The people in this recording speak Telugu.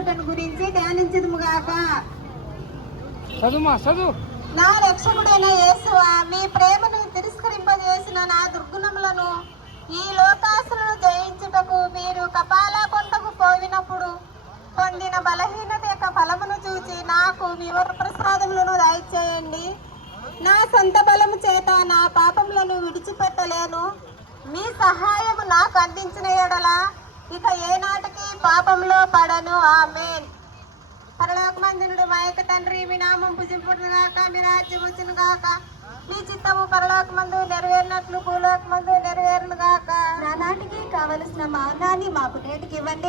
రాకడుటను గురించి ధ్యానించదుముగాక. చదువు. నా రక్షకుడైన యేసువా, మీ ప్రేమను తిరస్కరింపజేసిన నా దుర్గుణములను ఈ లోకాసులను జయించుటకు మీరు కపాలా కొండకు పోయినప్పుడు పొందిన బలహీనత యొక్క ఫలమును చూచి నాకు మీ వరప్రసాదములను దయచేయండి. నా సొంత బలము చేత నా పాపములను విడిచిపెట్టలేను. మీ సహాయము నాకు అందించిన ఎడల ఇక ఏనాటికి పాపంలో పడను. ఆమేన్. పరలోకమందునుడు మా యొక్క తండ్రి, మీ నామం పూజింపబడును గాక, మీ రాజ్యం వచ్చును గాక, మీ చిత్తము పరలోకమందు నెరవేరినట్లు భూలోకమందు నెరవేరును గాక. నానాటికి కావలసిన మా అన్నాన్ని మాకు నేటికి ఇవ్వండి.